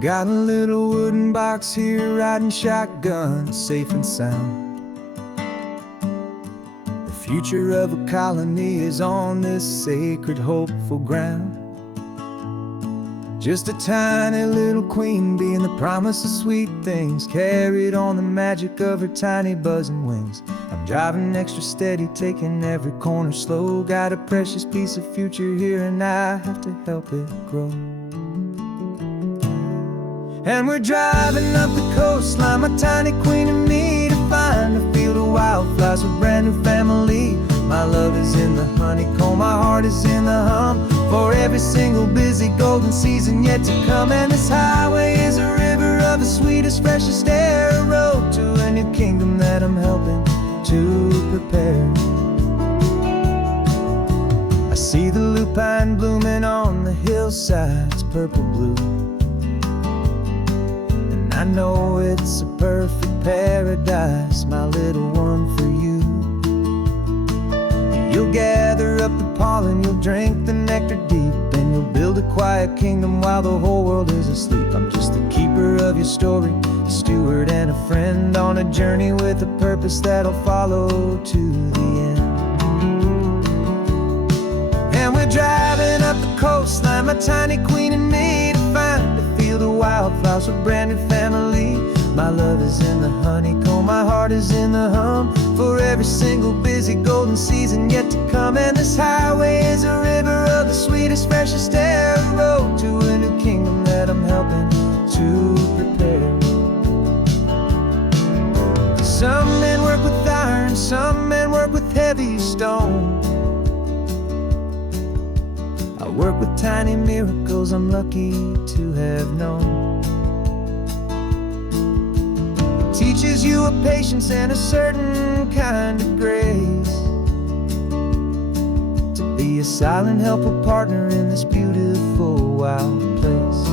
Got a little wooden box here, riding shotgun, safe and sound. The future of a colony is on this sacred, hopeful ground. Just a tiny little queen bee and the promise of sweet things, carried on the magic of her tiny buzzing wings. I'm driving extra steady, taking every corner slow. Got a precious piece of future here and I have to help it grow. And we're driving up the coastline, my tiny queen and me, to find a field of wildflowers with brand new family. My love is in the honeycomb, my heart is in the hum, for every single busy golden season yet to come. And this highway is a river of the sweetest, freshest air, a road to a new kingdom that I'm helping to prepare. I see the lupine blooming on the hillsides, purple blue, and I know it's a perfect paradise, my little one, for you. You'll gather up the pollen, you'll drink the nectar deep, and you'll build a quiet kingdom while the whole world is asleep. I'm just the keeper of your story, a steward and a friend, on a journey with a purpose that'll follow to the end. And we're driving up the coastline, my tiny queen and me, to find a field of wildflowers with brand new family. My love is in the honeycomb, my heart is in the hum, for every single busy golden season yet to come. And this highway is a river of the sweetest, freshest air, a road to a new kingdom that I'm helping to prepare. Some men work with iron, some men work with heavy stone. I work with tiny miracles I'm lucky to have known. Teaches you a patience and a certain kind of grace, to be a silent, helpful partner in this beautiful, wild place.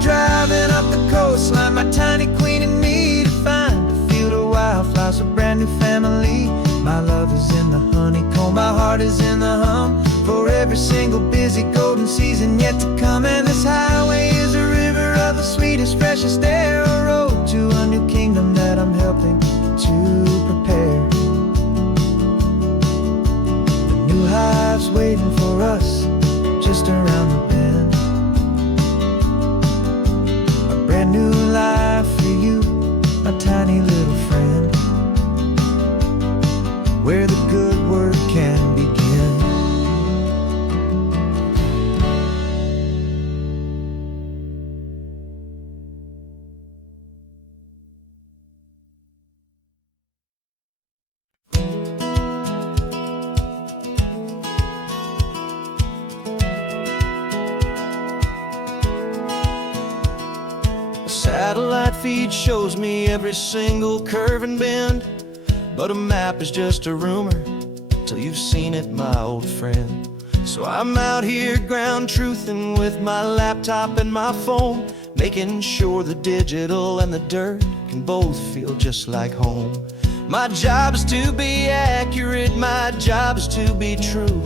Driving up the coastline, my tiny queen and me, to find a field of wildflowers, a brand new family. My love is in the honeycomb, my heart is in the hum, for every single busy golden season yet to come. And this highway is a river of the sweetest, freshest air, a road to a new kingdom that I'm helping to prepare. The new hive's waiting for us just around the bend. Brand new life for you, my tiny little friend, where the good work can begin. Satellite feed shows me every single curve and bend, but a map is just a rumor till you've seen it, my old friend. So I'm out here ground truthing with my laptop and my phone, making sure the digital and the dirt can both feel just like home. My job is to be accurate, my job is to be true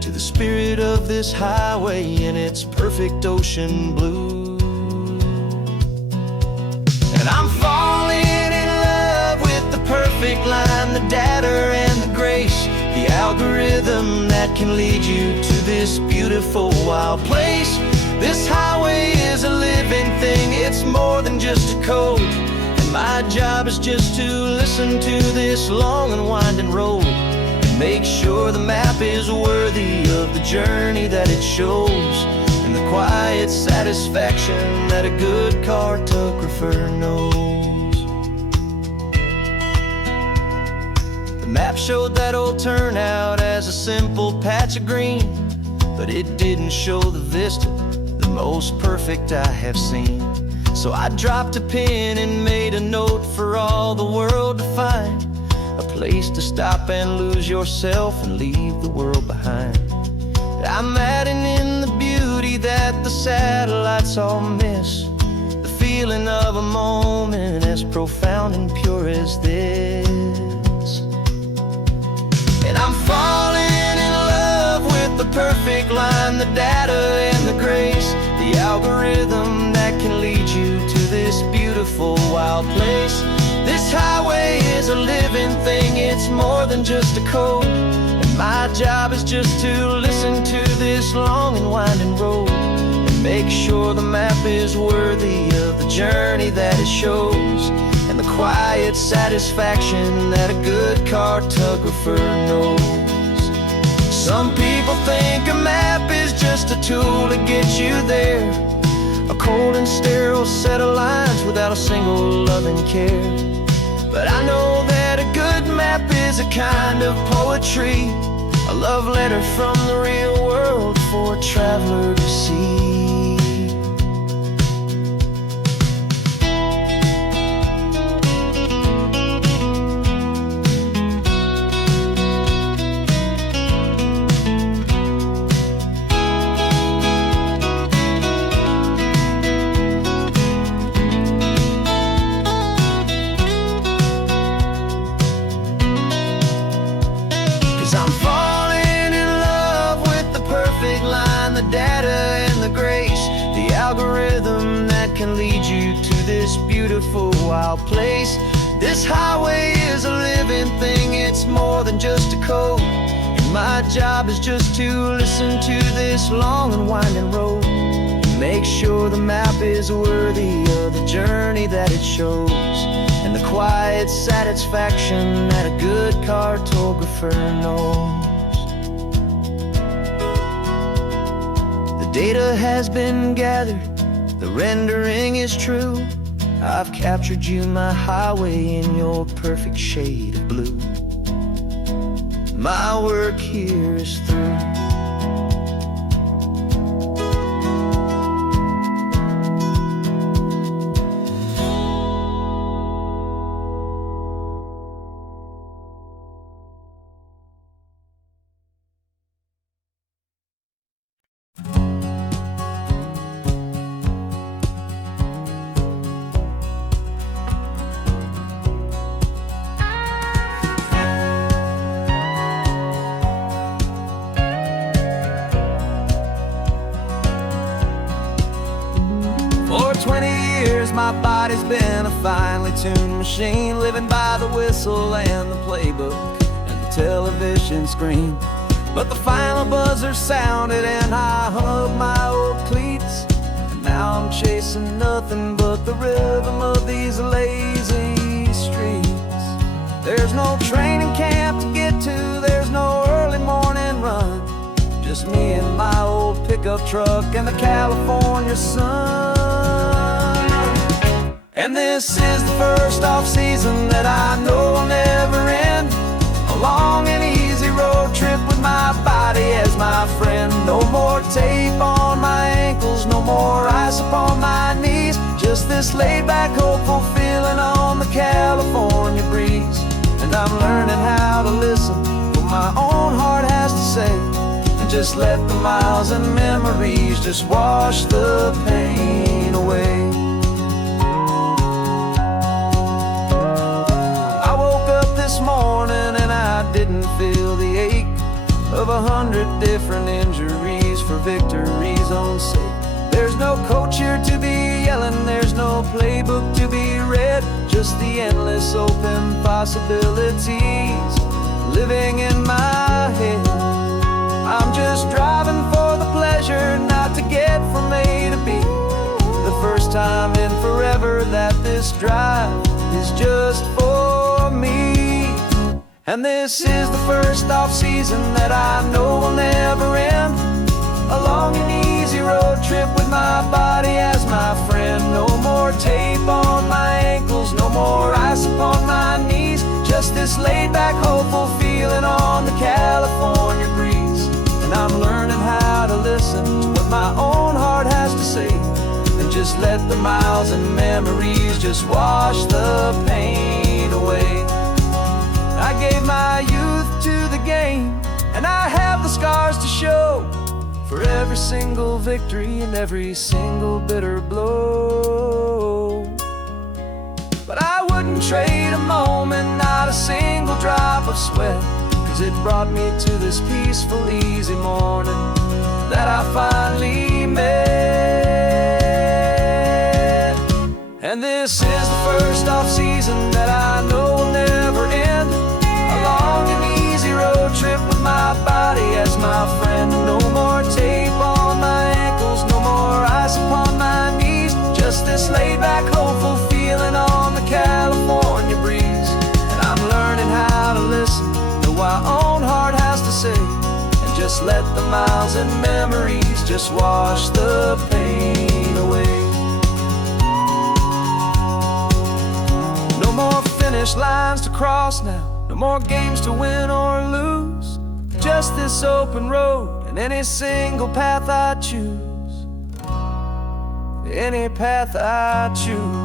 to the spirit of this highway in its perfect ocean blue. And I'm falling in love with the perfect line, the data and the grace, the algorithm that can lead you to this beautiful, wild place. This highway is a living thing, it's more than just a code, and my job is just to listen to this long and winding road and make sure the map is worthy of the journey that it shows, and the quiet satisfaction that a good cartographer knows. The map showed that old turnout as a simple patch of green, but it didn't show the vista, the most perfect I have seen. So I dropped a pen and made a note for all the world to find, a place to stop and lose yourself and leave the world behind. I'm adding in the beauty that the satellites all miss, the feeling of a moment as profound and pure as this. And I'm falling in love with the perfect line, the data and the grace, the algorithm that can lead you to this beautiful wild place. This highway is a living thing, it's more than just a code. And my job is just to listen to this long and winding road and make sure the map is worthy of the journey that it shows, and the quiet satisfaction that a good cartographer knows. Some people think a map is just a tool to get you there, a cold and sterile set of lines without a single loving care. But I know that a good map is a kind of poetry, a love letter from the real world for a traveler to see. 'Cause I'm falling in love with the perfect line, the data and the grace, the algorithm that can lead you to this beautiful wild place. This highway is a living thing, it's more than just a code. And my job is just to listen to this long and winding road and make sure the map is worthy of the journey that it shows, and the quiet satisfaction that a good cartographer knows. The data has been gathered, the rendering is true. I've captured you, my highway, in your perfect shade of blue. My work here is through. For 20 years my body's been a finely tuned machine, living by the whistle and the playbook and the television screen. But the final buzzer sounded and I hung up my old cleats, and now I'm chasing nothing but the rhythm of these lazy streets. There's no training camp to get to, there's no early morning run, just me and my old pickup truck and the California sun. And this is the first off-season that I know will never end, a long and easy road trip with my body as my friend. No more tape on my ankles, no more ice upon my knees, just this laid-back, hopeful feeling on the California breeze. And I'm learning how to listen to what my own heart has to say, and just let the miles and memories just wash the pain away. This morning and I didn't feel the ache of 100 different injuries for victory's own sake. There's no coach here to be yelling, there's no playbook to be read, just the endless open possibilities living in my head. I'm just driving for the pleasure, not to get from A to B. The first time in forever that this drive is just for me. And this is the first off-season that I know will never end, a long and easy road trip with my body as my friend. No more tape on my ankles, no more ice upon my knees, just this laid-back, hopeful feeling on the California breeze. And I'm learning how to listen to what my own heart has to say, and just just let the miles and memories just wash the pain away. I gave my youth to the game, and I have the scars to show for every single victory and every single bitter blow. But I wouldn't trade a moment, not a single drop of sweat, 'cause it brought me to this peaceful, easy morning that I finally met. And this is the first off-season that I know will never end. A long and easy road trip with my body as my friend. No more tape on my ankles, no more ice upon my knees. Just this laid-back, hopeful feeling on the California breeze. And I'm learning how to listen to what my own heart has to say, and just let the miles and memories just wash the pain away. No more finish lines to cross now, no more games to win or lose. Just this open road and any single path I choose. Any path I choose.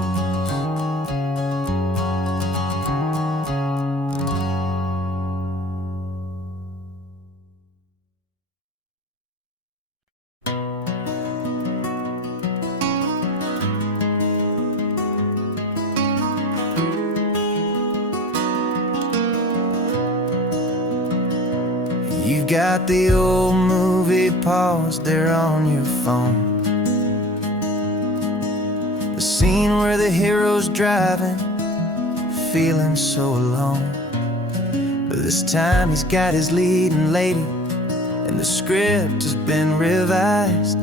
You've got the old movie paused there on your phone, the scene where the hero's driving, feeling so alone. But this time he's got his leading lady, and the script has been revised.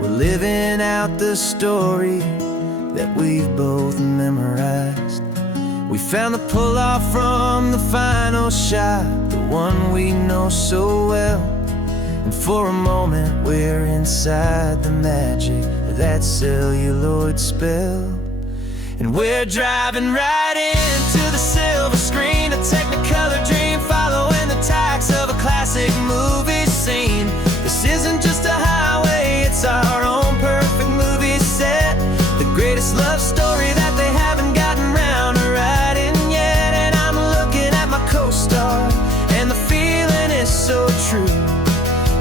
We're living out the story that we've both memorized. We found the pull-off from the final shot, the one we know so well. And for a moment we're inside the magic of that celluloid spell. And we're driving right into the silver screen, a Technicolor dream, following the tacks of a classic movie scene. This isn't just a highway, it's our own perfect movie set. The greatest love story that they haven't gotten round to writing yet. And I'm looking at my co-star, and the feeling is so true.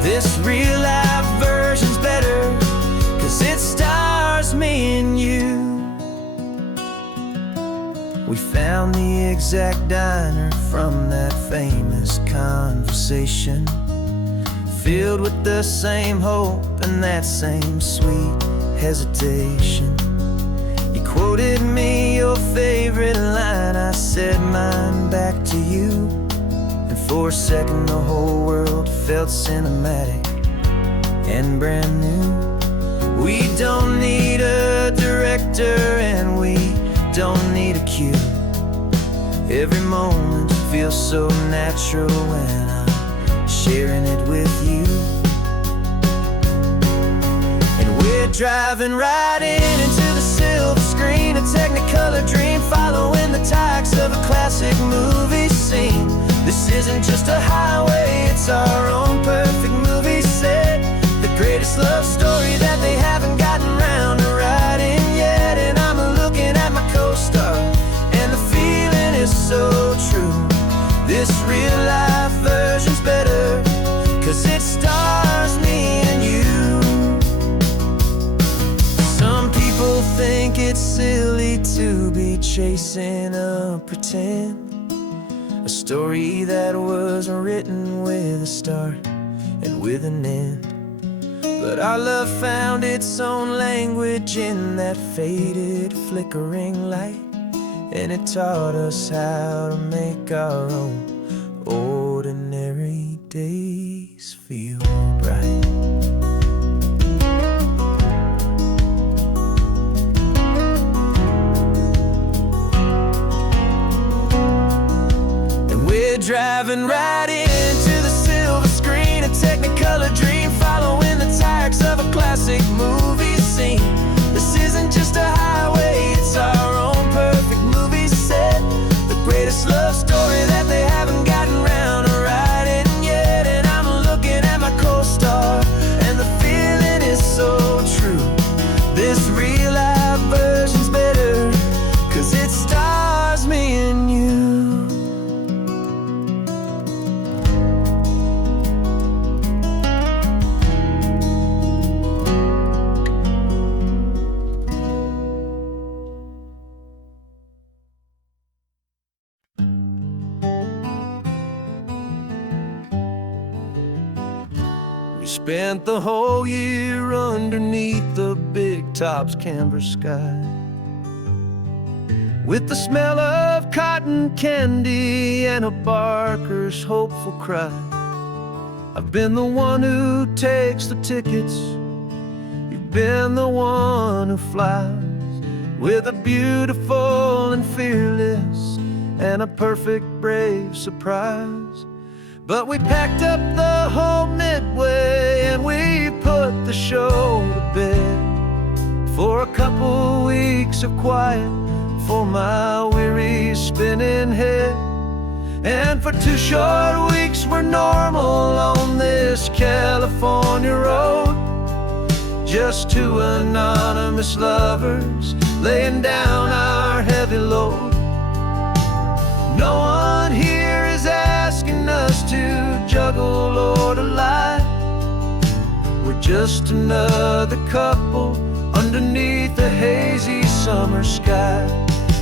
This real-life version's better, 'cause it stars me and you. We found the exact diner from that famous conversation, filled with the same hope and that same sweet hesitation. You quoted me your favorite line, I said mine back to you. And for a second the whole world felt cinematic and brand new. We don't need a director and we don't need a cue. Every moment feels so natural when I'm sharing it with you. And we're driving right into the silver screen, a Technicolor dream, following the tacks of a classic movie scene. This isn't just a highway, it's our own perfect movie set. The greatest love story that they haven't gotten round to writing yet. And I'm looking at my co-star, and the feeling is so true. This real life version's better, 'cause it stars me and you. Some people think it's silly to be chasing a pretend, a story that was written with a start and with an end. But our love found its own language in that faded, flickering light, and it taught us how to make our own ordinary days feel bright. And we're driving right into the silver screen, a Technicolor dream, following the tacks of a classic movie scene. This isn't just a highway, it's our own perfect movie set. The greatest love story that they haven't gotten round to writing yet. And I'm looking at my co-star, and the feeling is so true. This spent the whole year underneath the big top's canvas sky, with the smell of cotton candy and a barker's hopeful cry. I've been the one who takes the tickets, you've been the one who flies, with a beautiful and fearless and a perfect brave surprise. But we packed up the whole Midway and we put the show to bed, for a couple weeks of quiet for my weary spinning head. And for 2 short weeks we're normal on this California road, just 2 anonymous lovers laying down our heavy load. No one here is asking us to juggle or to lie. We're just another couple underneath the hazy summer sky.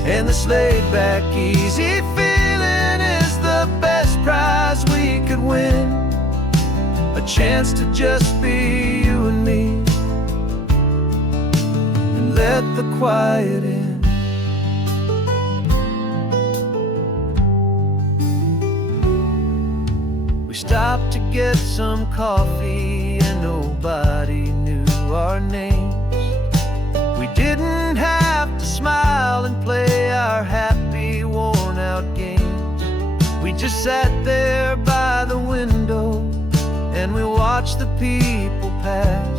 And this laid-back, easy feeling is the best prize we could win, a chance to just be you and me, and let the quiet in. We stopped to get some coffee and nobody knew our names. We didn't have to smile and play our happy, worn-out games. We just sat there by the window and we watched the people pass,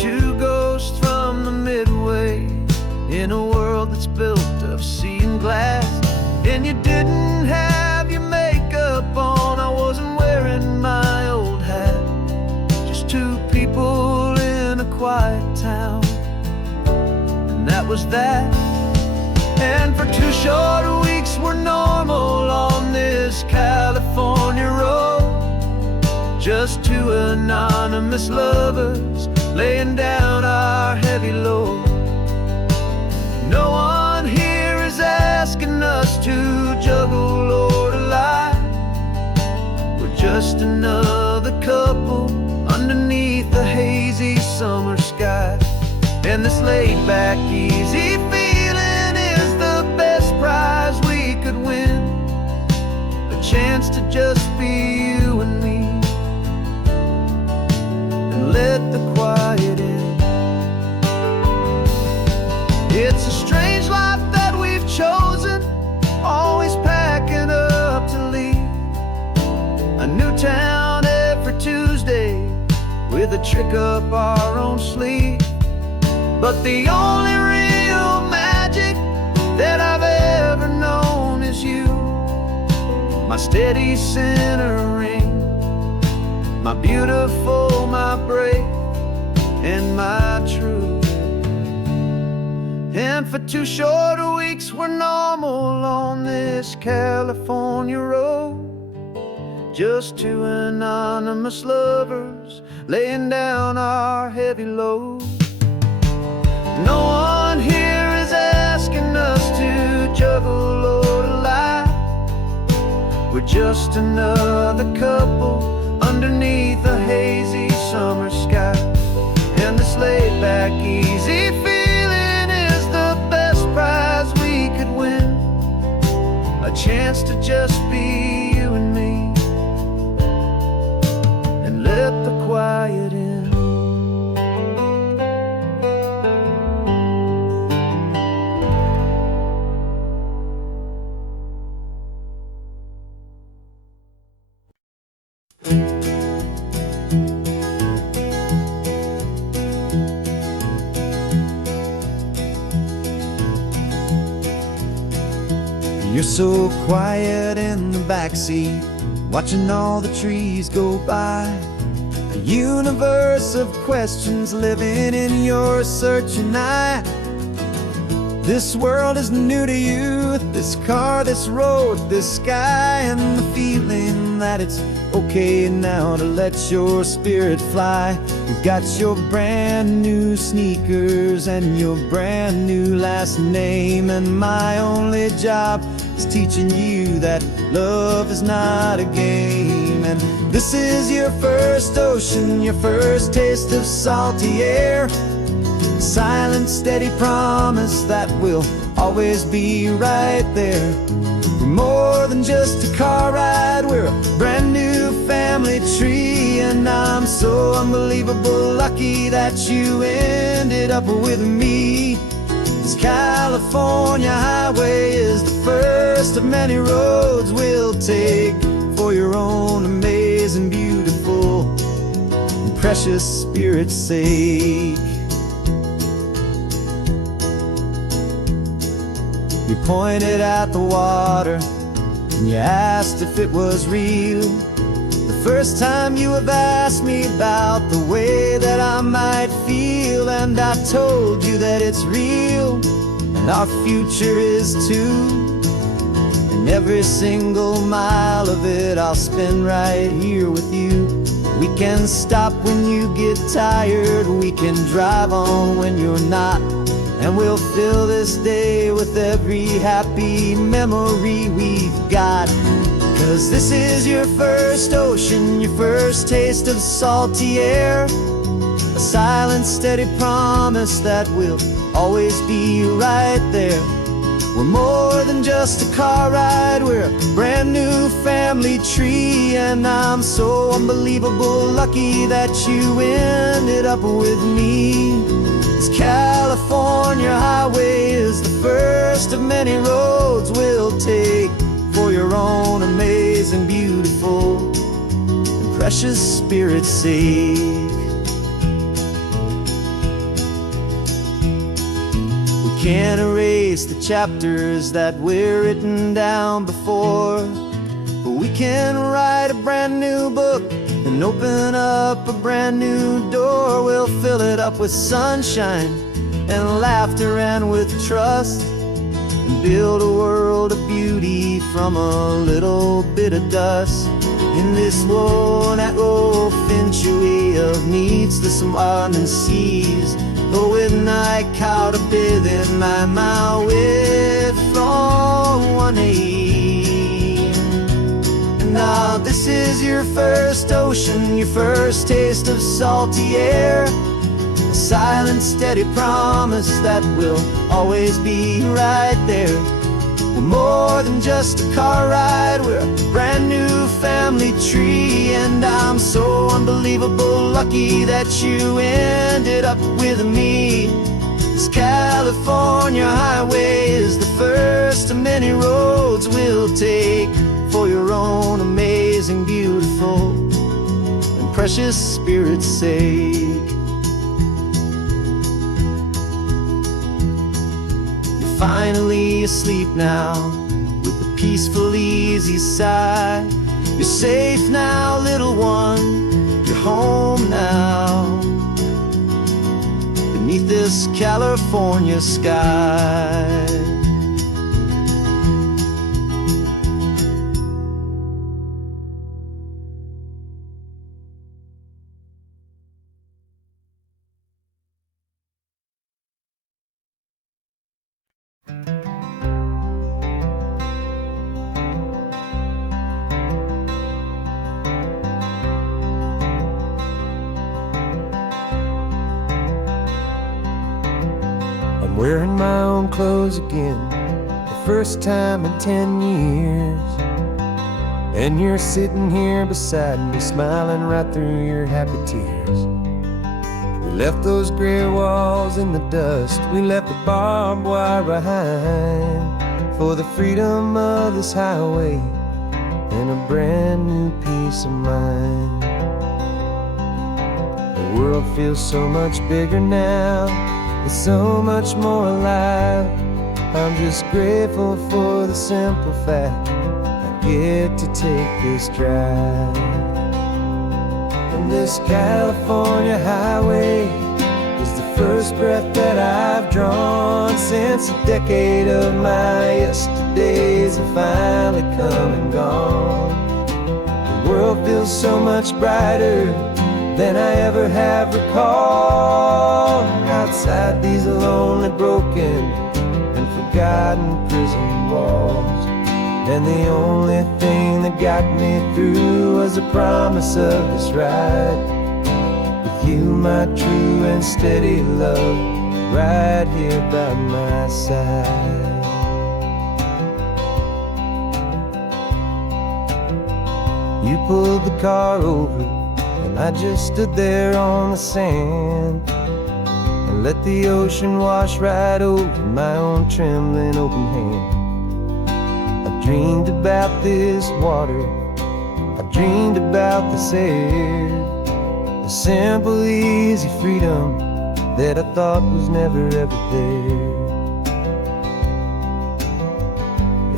2 ghosts from the Midway in a world that's built of sea and glass. And you didn't have your makeup on, I wasn't wearing my old hat, just 2 people in a quiet town, and that was that. And for 2 short weeks we're normal on this California road, just 2 anonymous lovers laying down our heavy load. No one here is asking us to juggle or to lie. We're just another couple underneath the hazy summer sky. And this laid-back, easy feeling is the best prize we could win, a chance to just be you and me, and let the quiet in. It's a strange life that we've chosen, always packing up to leave a new town every Tuesday with a trick up our own sleeve. But the only real magic that I've ever known is you, my steady centering, my beautiful, my brave, and my true. And for 2 short weeks we're normal on this California road, just 2 anonymous lovers laying down our heavy load. No one here is asking us to juggle or to lie. We're just another couple underneath a hazy summer sky. And this laid-back, easy feeling is the best prize we could win, a chance to just be you and me, and let the quiet in. You're so quiet in the backseat, watching all the trees go by. A universe of questions living in your searching eye. This world is new to you, this car, this road, this sky, and the feeling that it's okay now to let your spirit fly. You've got your brand new sneakers and your brand new last name, and my only job is teaching you that love is not a game. And this is your first ocean, your first taste of salty air. Silent, steady promise that we'll always be right there. We're more than just a car ride, we're a brand new family tree. And I'm so unbelievable lucky that you ended up with me. This California highway is the first of many roads we'll take for your own amazing, beautiful, and precious spirit's sake. You pointed at the water and you asked if it was real. The first time you have asked me about the way that I might feel, and I told you that it's real and our future is too. And every single mile of it I'll spend right here with you. We can stop when you get tired, we can drive on when you're not, and we'll fill this day with every happy memory we've got. 'Cause this is your first ocean, your first taste of salty air. A silent, steady promise that we'll always be right there. We're more than just a car ride, we're a brand new family tree. And I'm so unbelievable lucky that you ended up with me. This California highway is the first of many roads we'll take for your own amazing, beautiful, and precious spirit's sake. We can't erase the chapters that we're written down before, but we can write a brand new book and open up a brand new door. We'll fill it up with sunshine and laughter and with trust, and build a world of beauty from a little bit of dust. In this world that finchue of needs to some and seas, oh, when I caught a bit in my way from one aim. Now this is your first ocean, your first taste of salty air. A silent, steady promise that we'll always be right there. We're more than just a car ride, we're a brand new family tree. And I'm so unbelievable lucky that you ended up with me. This California highway is the first of many roads we'll take for your own amazing, beautiful, and precious spirit's sake. You're finally asleep now with a peaceful, easy sigh. You're safe now, little one, you're home now, beneath this California sky. I'm wearing my own clothes again, the first time in 10 years. And you're sitting here beside me, smiling right through your happy tears. We left those gray walls in the dust, we left the barbed wire behind, for the freedom of this highway and a brand new peace of mind. The world feels so much bigger now, it's so much more alive. I'm just grateful for the simple fact I get to take this drive. And this California highway is the first breath that I've drawn since a decade of my yesterdays have finally come and gone. The world feels so much brighter than I ever have recalled. Outside these lonely, broken, and forgotten prison walls, And the only thing that got me through was the promise of this ride. With you, my true and steady love, right here by my side. You pulled the car over, and I just stood there on the sand and let the ocean wash right over my own trembling open hand. I dreamed about this water, I dreamed about this air, the simple, easy freedom that I thought was never ever there.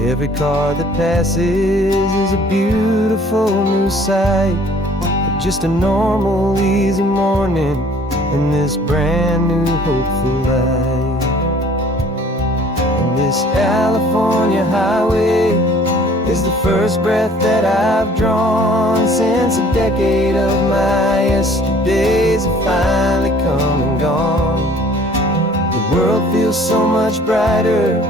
Every car that passes is a beautiful new sight, but just a normal, easy morning in this brand new, hopeful life. And this California highway is the first breath that I've drawn since a decade of my yesterdays have finally come and gone. The world feels so much brighter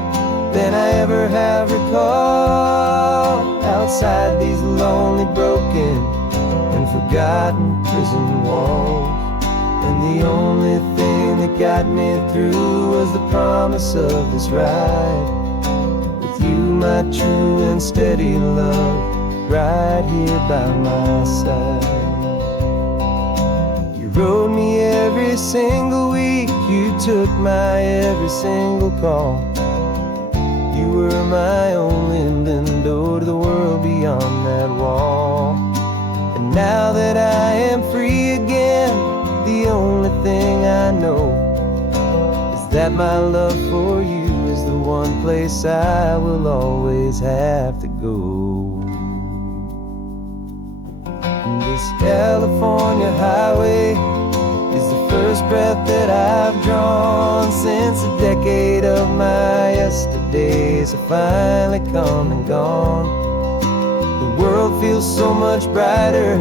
than I ever have recalled, outside these lonely, broken, and forgotten prison walls. And the only thing that got me through was the promise of this ride. With you, my true and steady love, right here by my side. You rode me every single week, you took my every single call. You were my only window to the world beyond that wall. And now that I am free again, the only thing I know is that my love for you is the one place I will always have to go. And this California highway is the first breath that I've drawn since a decade of my yesterdays have finally come and gone. The world feels so much brighter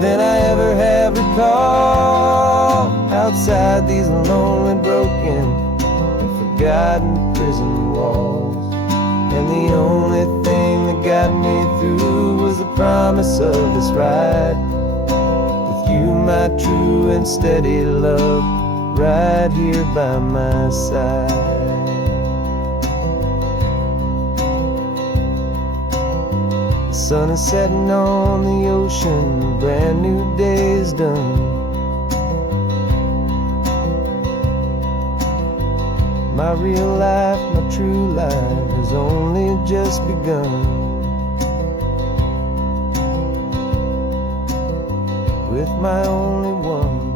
than I ever have recalled, outside these lonely, broken, and forgotten prison walls. And the only thing that got me through was the promise of this ride. With you, my true and steady love, right here by my side. The sun is setting on the ocean, a brand new day is done. My real life, my true life has only just begun. With my only one.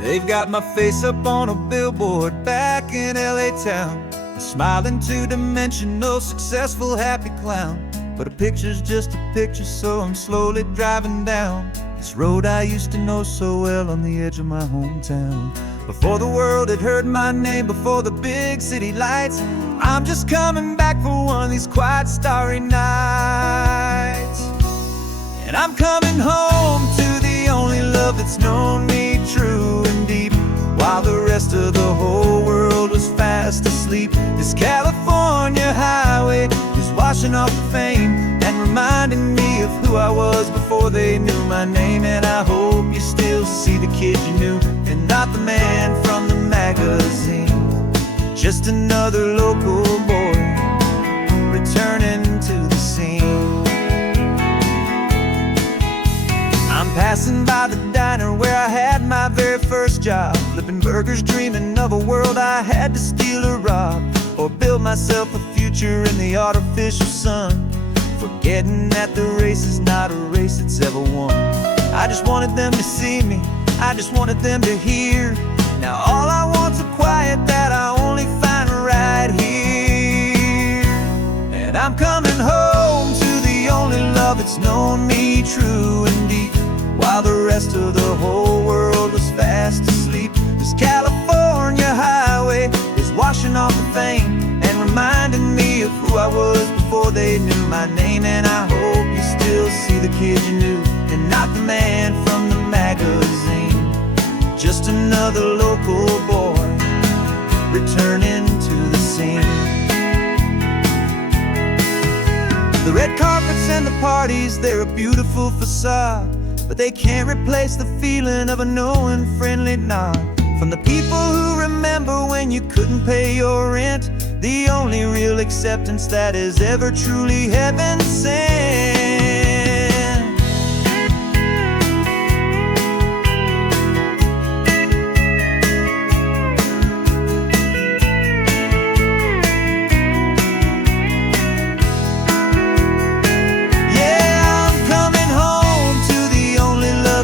They've got my face up on a billboard back in LA town, smiling two-dimensional, successful, happy clown. But a picture's just a picture, so I'm slowly driving down this road I used to know so well on the edge of my hometown. Before the world had heard my name, before the big city lights, I'm just coming back for one of these quiet, starry nights. And I'm coming home to the only love that's known me true and deep, while the rest of the whole world was fast asleep. This California highway is washing off the fame and reminding me of who I was before they knew my name. And I hope you still see the kid you knew, and not the man from the magazine. Just another local boy returning to the scene. I'm passing by the diner where I had my very first job, flipping burgers, dreaming of a world I had to steal or rob, or build myself a future in the artificial sun, forgetting that the race is not a race that's ever won. I just wanted them to see me, I just wanted them to hear. Now all I want's a quiet that I only find right here. And I'm coming home to the only love that's known me true and deep, while the rest of the whole world was fast asleep. This California highway is washing off the fame and reminding me of who I was before they knew my name. And I hope you still see the kid you knew, and not the man from the magazine. Just another local boy returning to the scene. The red carpets and the parties, they're a beautiful facade, but they can't replace the feeling of a knowing, friendly nod from the people who remember when you couldn't pay your rent. The only real acceptance that is ever truly heaven sent.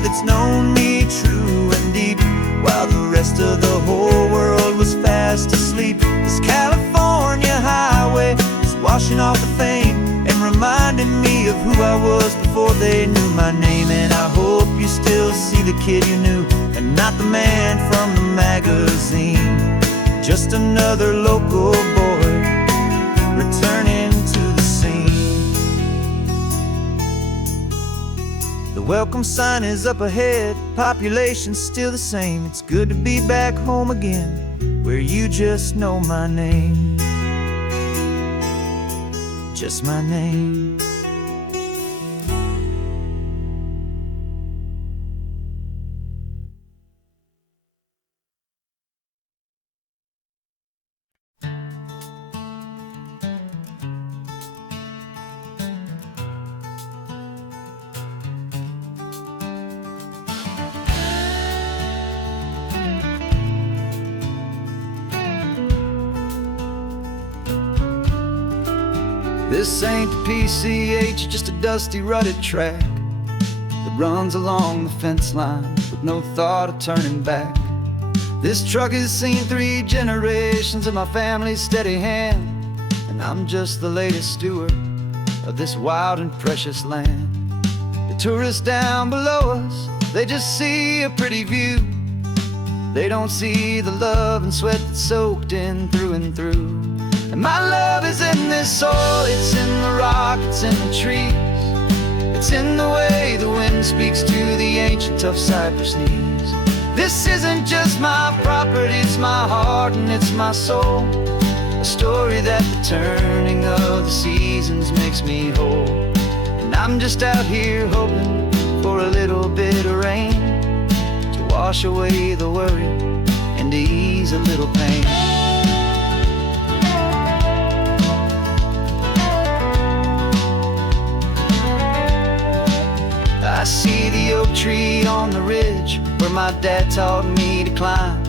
It's known me true and deep, while the rest of the whole world was fast asleep. This California highway is washing off the fame and reminding me of who I was before they knew my name. And I hope you still see the kid you knew, and not the man from the magazine. Just another local boy returning to the scene. The welcome sign is up ahead, population's still the same. It's good to be back home again, where you just know my name. Just my name. This ain't the PCH, just a dusty, rutted track that runs along the fence line with no thought of turning back. This truck has seen 3 generations of my family's steady hand, and I'm just the latest steward of this wild and precious land. The tourists down below us, they just see a pretty view. They don't see the love and sweat that's soaked in through and through. And my love is in this soil, it's in the rock, it's in the trees. It's in the way the wind speaks to the ancient tough cypress knees. This isn't just my property, it's my heart and it's my soul. A story that the turning of the seasons makes me whole. And I'm just out here hoping for a little bit of rain to wash away the worry and to ease a little pain. I see the oak tree on the ridge where my dad taught me to climb.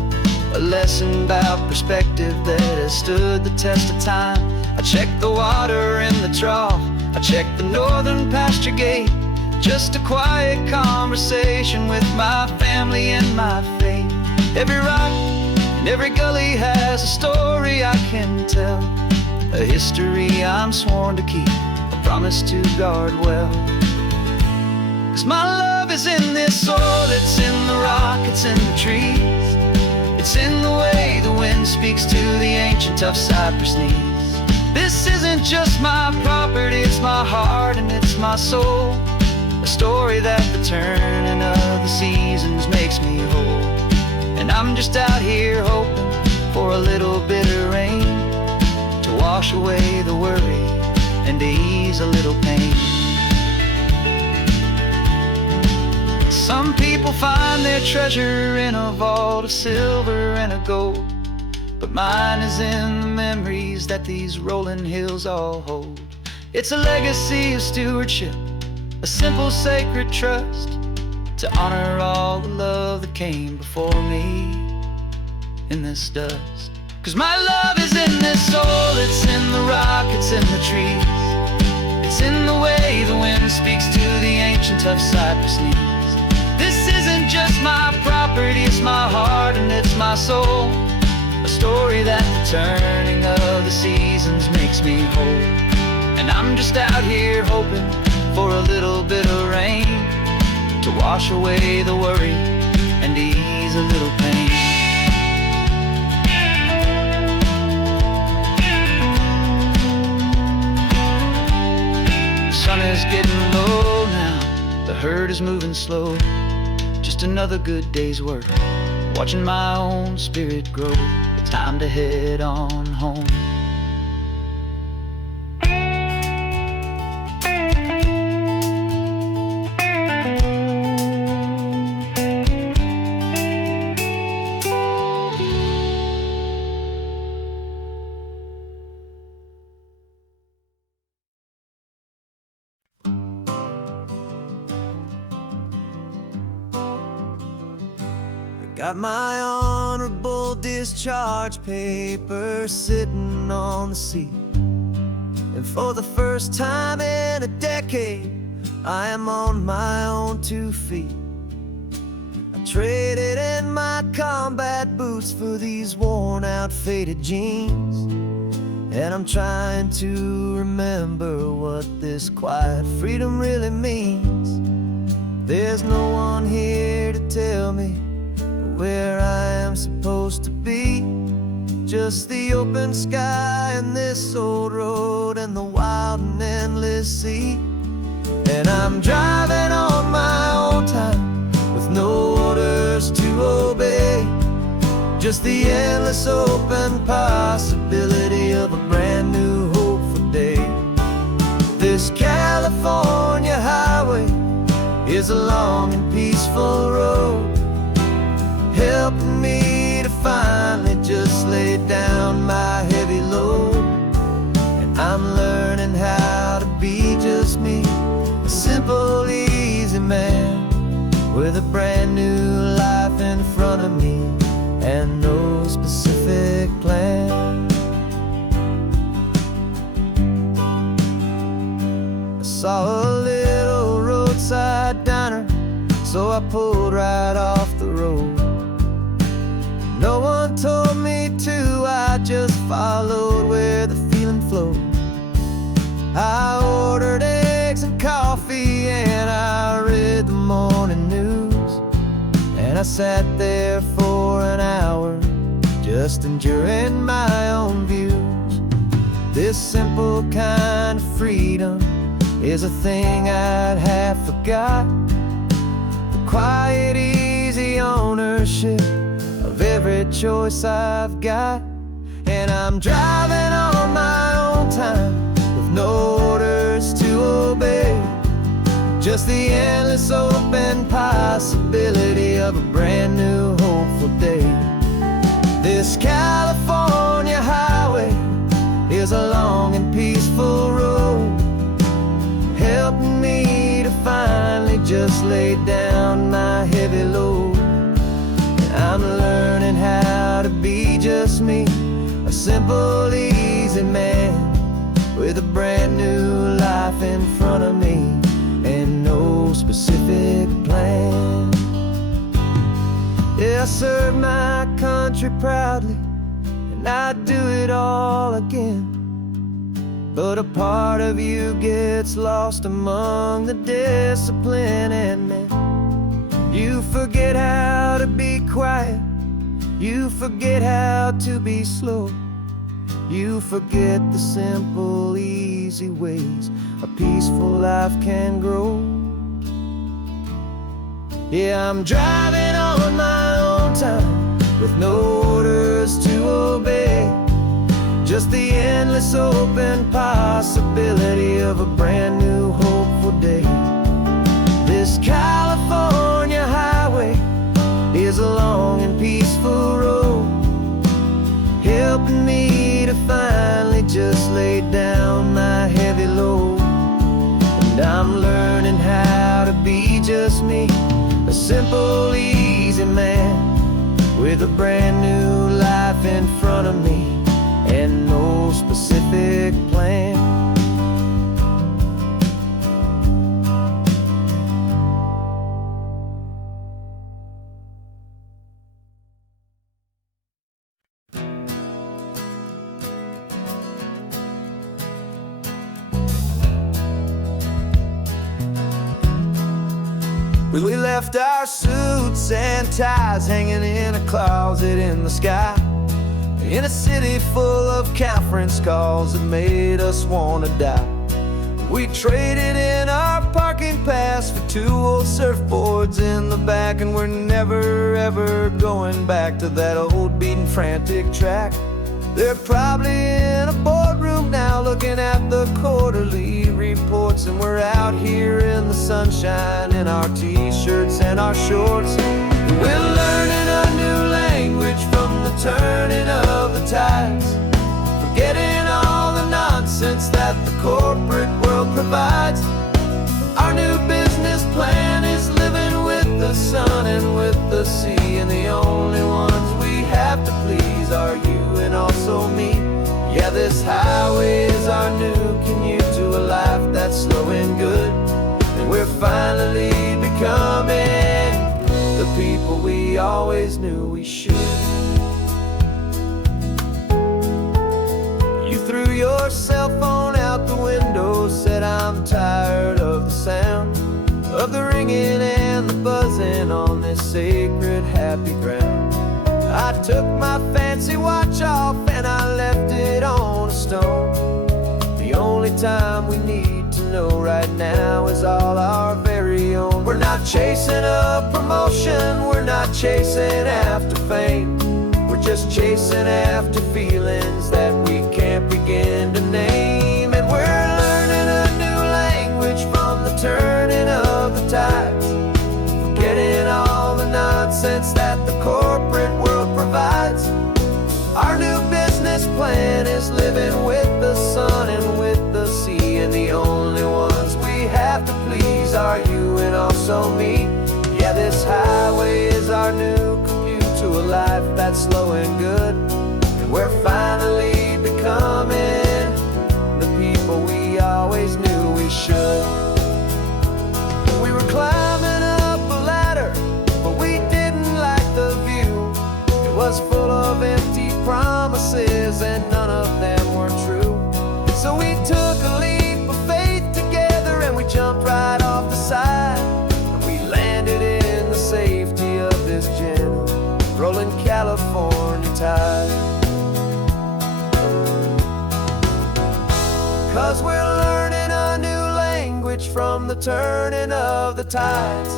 A lesson about perspective that has stood the test of time. I check the water in the trough, I check the northern pasture gate. Just a quiet conversation with my family and my faith. Every rock and every gully has a story I can tell, a history I'm sworn to keep, a promise to guard well. 'Cause my love is in this soil, it's in the rock, it's in the trees. It's in the way the wind speaks to the ancient tough cypress knees. This isn't just my property, it's my heart and it's my soul. A story that the turning of the seasons makes me whole. And I'm just out here hoping for a little bit of rain to wash away the worry and to ease a little pain. Some people find their treasure in a vault of silver and of gold, but mine is in the memories that these rolling hills all hold. It's a legacy of stewardship, a simple sacred trust, to honor all the love that came before me in this dust. 'Cause my love is in this soil, it's in the rock, it's in the trees. It's in the way the wind speaks to the ancient tough cypress knees. This isn't just my property, it's my heart and it's my soul. A story that the turning of the seasons makes me whole. And I'm just out here hoping for a little wash away the worry and ease a little pain. The sun is getting low now, the herd is moving slow. Just another good day's work, watching my own spirit grow. It's time to head on home. Got my honorable discharge paper sitting on the seat, and for the first time in a decade, I am on my own 2 feet. I traded in my combat boots for these worn out faded jeans, and I'm trying to remember what this quiet freedom really means. There's no one here to tell me where I am supposed to be, just the open sky and this old road and the wild and endless sea. And I'm driving on my own time with no orders to obey, just the endless open possibility of a brand new hopeful day. This California highway is a long and peaceful road, helping me to finally just lay down my heavy load. And I'm learning how to be just me, a simple, easy man with a brand new life in front of me and no specific plan. I saw a little roadside diner, so I pulled right off the road. No one told me to, I just followed where the feeling flowed. I ordered eggs and coffee and I read the morning news, and I sat there for an hour just enjoying my own views. This simple kind of freedom is a thing I'd half forgot, the quiet, easy ownership of every choice I've got. And I'm driving on my own time with no orders to obey, just the endless open possibility of a brand new hopeful day. This California highway is a long and peaceful road, helping me to finally just lay down my heavy load. I'm learning how to be just me, a simple, easy man with a brand new life in front of me and no specific plan. Yeah, I serve my country proudly and I'd do it all again, but a part of you gets lost among the discipline and men. You forget how to be quiet, you forget how to be slow, you forget the simple, easy ways a peaceful life can grow. Yeah, I'm driving on my own time with no orders to obey, just the endless open possibility of a brand new hopeful day. This California highway is a long and peaceful road, helping me to finally just lay down my heavy load. And I'm learning how to be just me, a simple, easy man with a brand new life in front of me and no specific plan. We left our suits and ties hanging in a closet in the sky, in a city full of conference calls that made us wanna die. We traded in our parking pass for 2 old surfboards in the back, and we're never ever going back to that old beaten frantic track. They're probably in a boardroom now looking at the quarterly reports, and we're out here in the sunshine in our t-shirts and our shorts. We're learning a new language from the turning of the tides, forgetting all the nonsense that the corporate world provides. Our new business plan is living with the sun and with the sea, and the only ones we have to please are you and also me. Yeah, this highway is our new commute to a life that's slow and good, and we're finally becoming the people we always knew we should. You threw your cell phone out the window, said I'm tired of the sound of the ringing and the buzzing on this sacred happy ground. I took my fancy watch off and I left it on a stone. The only time we need to know right now is all our very own. We're not chasing a promotion, we're not chasing after fame. We're just chasing after feelings that we can't begin to name. And we're learning a new language from the turning of the tides, forgetting all the nonsense that the corporate world provides. Our new business plan is living with the sun and with the sea, and the only ones we have to please are you and also me. Yeah, this highway is our new commute to a life that's slow and good, and we're finally becoming the people we always knew we should. We were climbing up a ladder, but we didn't like the view. It was full of empty promises and none of them were true. So we took a leap of faith together and we jumped right off the side, and we landed in the safety of this gentle rolling California tide. 'Cause we're learning a new language from the turning of the tides,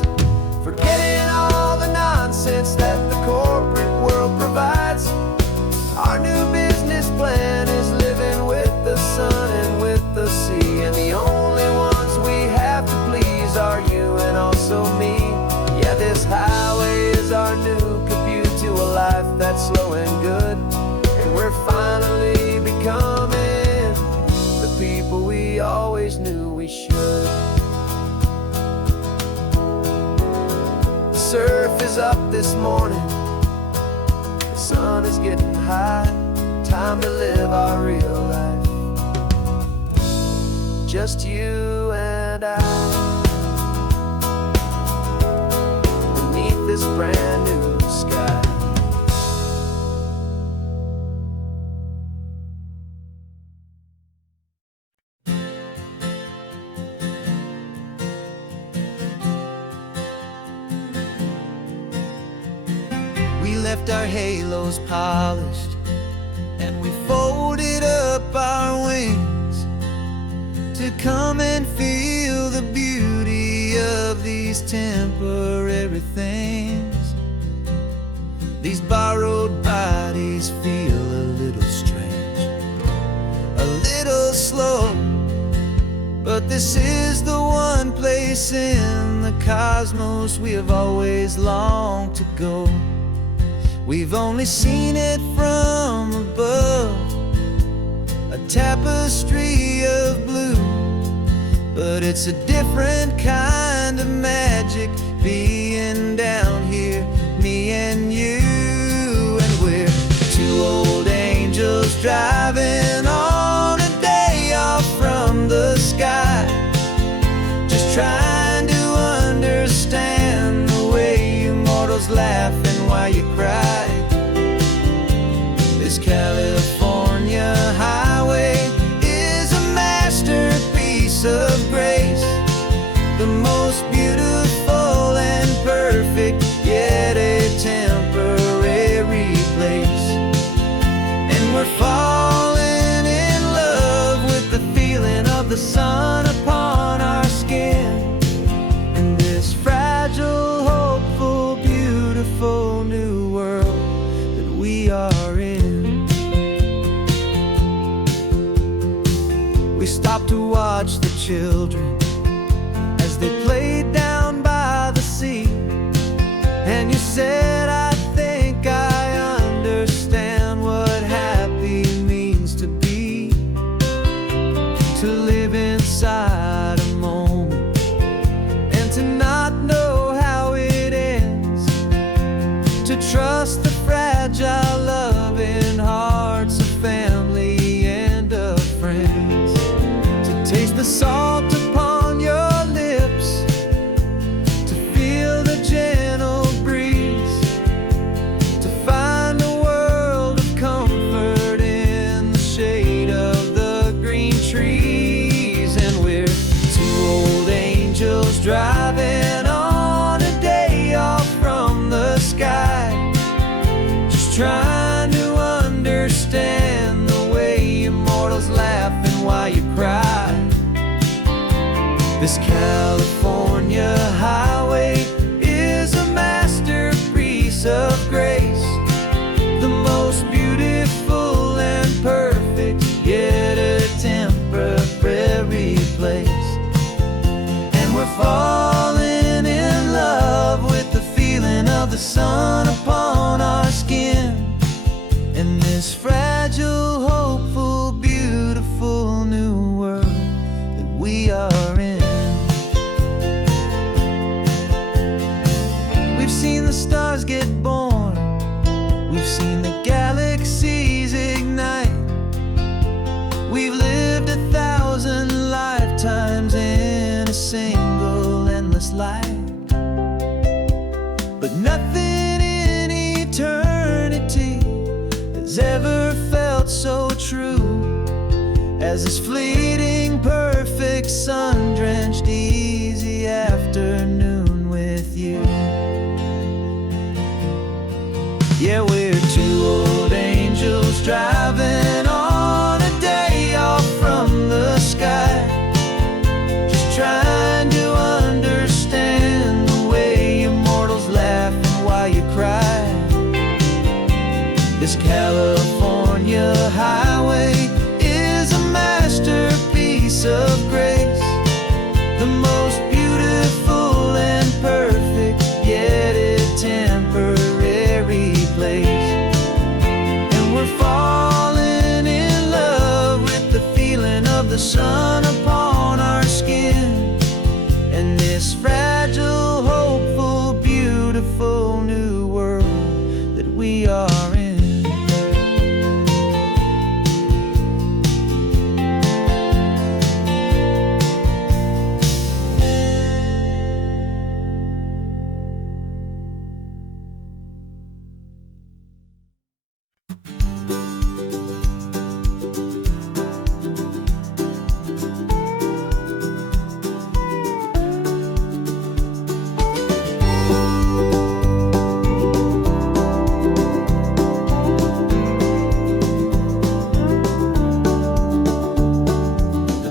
forgetting all the nonsense that the corporate world provides. Our new business plan is living with the sun and with the sea, and the only ones we have to please are you and also me. Yeah, this highway is our new commute to a life that's slow and good, and we're finally becoming the people we always knew we should. The surf is up this morning, the sun is getting high, time to live our real life, just you and I, beneath this brand new sky. We left our halos polished and we folded up our wings to come and feel the beauty of these temporary things. These borrowed bodies feel a little strange, a little slow, but this is the one place in the cosmos we have always longed to go. We've only seen it from above, a tapestry of blue, but it's a different kind of magic being down here, me and you. And we're 2 old angels driving on a day off from the sky, just trying to understand the way you mortals laugh and why you cry. This California highway is a masterpiece of grace, the most beautiful children as they played down by the sea. And you said, I think I understand what happy means to be, to live inside a moment and to not know how it ends, to trust the fragile loving hearts of family and of friends, to taste the salt upon your lips, to feel the gentle breeze, to find a world of comfort in the shade of the green trees. And we're two old angels driving on a day off from the sky, just trying to understand the way immortals laugh and why you cry. This California highway is a masterpiece of grace, the most beautiful and perfect, yet a temporary place. And we're falling in love with the feeling of the sun upon our skin, in this fragile, hopeful, beautiful new world that we are in. We've seen the stars get born, we've seen the galaxies ignite, we've lived 1,000 lifetimes in a single endless life. But nothing in eternity has ever felt so true as this fleeting, perfect, sun-drenched, easy afternoon with you. Yeah, we're two old angels driving on a day off from the sky, just trying to understand the way immortals laugh and why you cry. This California highway is a masterpiece of grace, the most beautiful and perfect, yet a temporary place. And we're falling in love with the feeling of the sun upon our skin, and this fragile, hopeful, beautiful new world that we are in.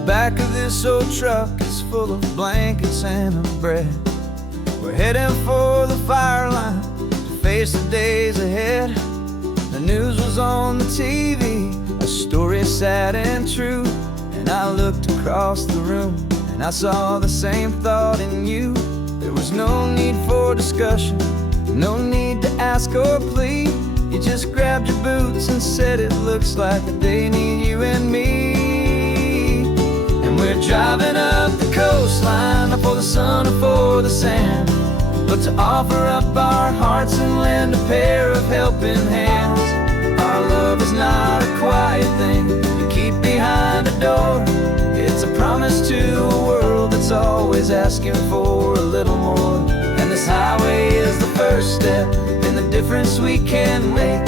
Back of this old truck is full of blankets and of bread. We're heading for the fire line to face the days ahead. The news was on the TV, a story sad and true. And I looked across the room and I saw the same thought in you. There was no need for discussion, no need to ask or plead. You just grabbed your boots and said it looks like the day need you and me. We're driving up the coastline, not for the sun or for the sand, but to offer up our hearts and lend a pair of helping hands. Our love is not a quiet thing you keep behind a door. It's a promise to a world that's always asking for a little more. And this highway is the first step in the difference we can make,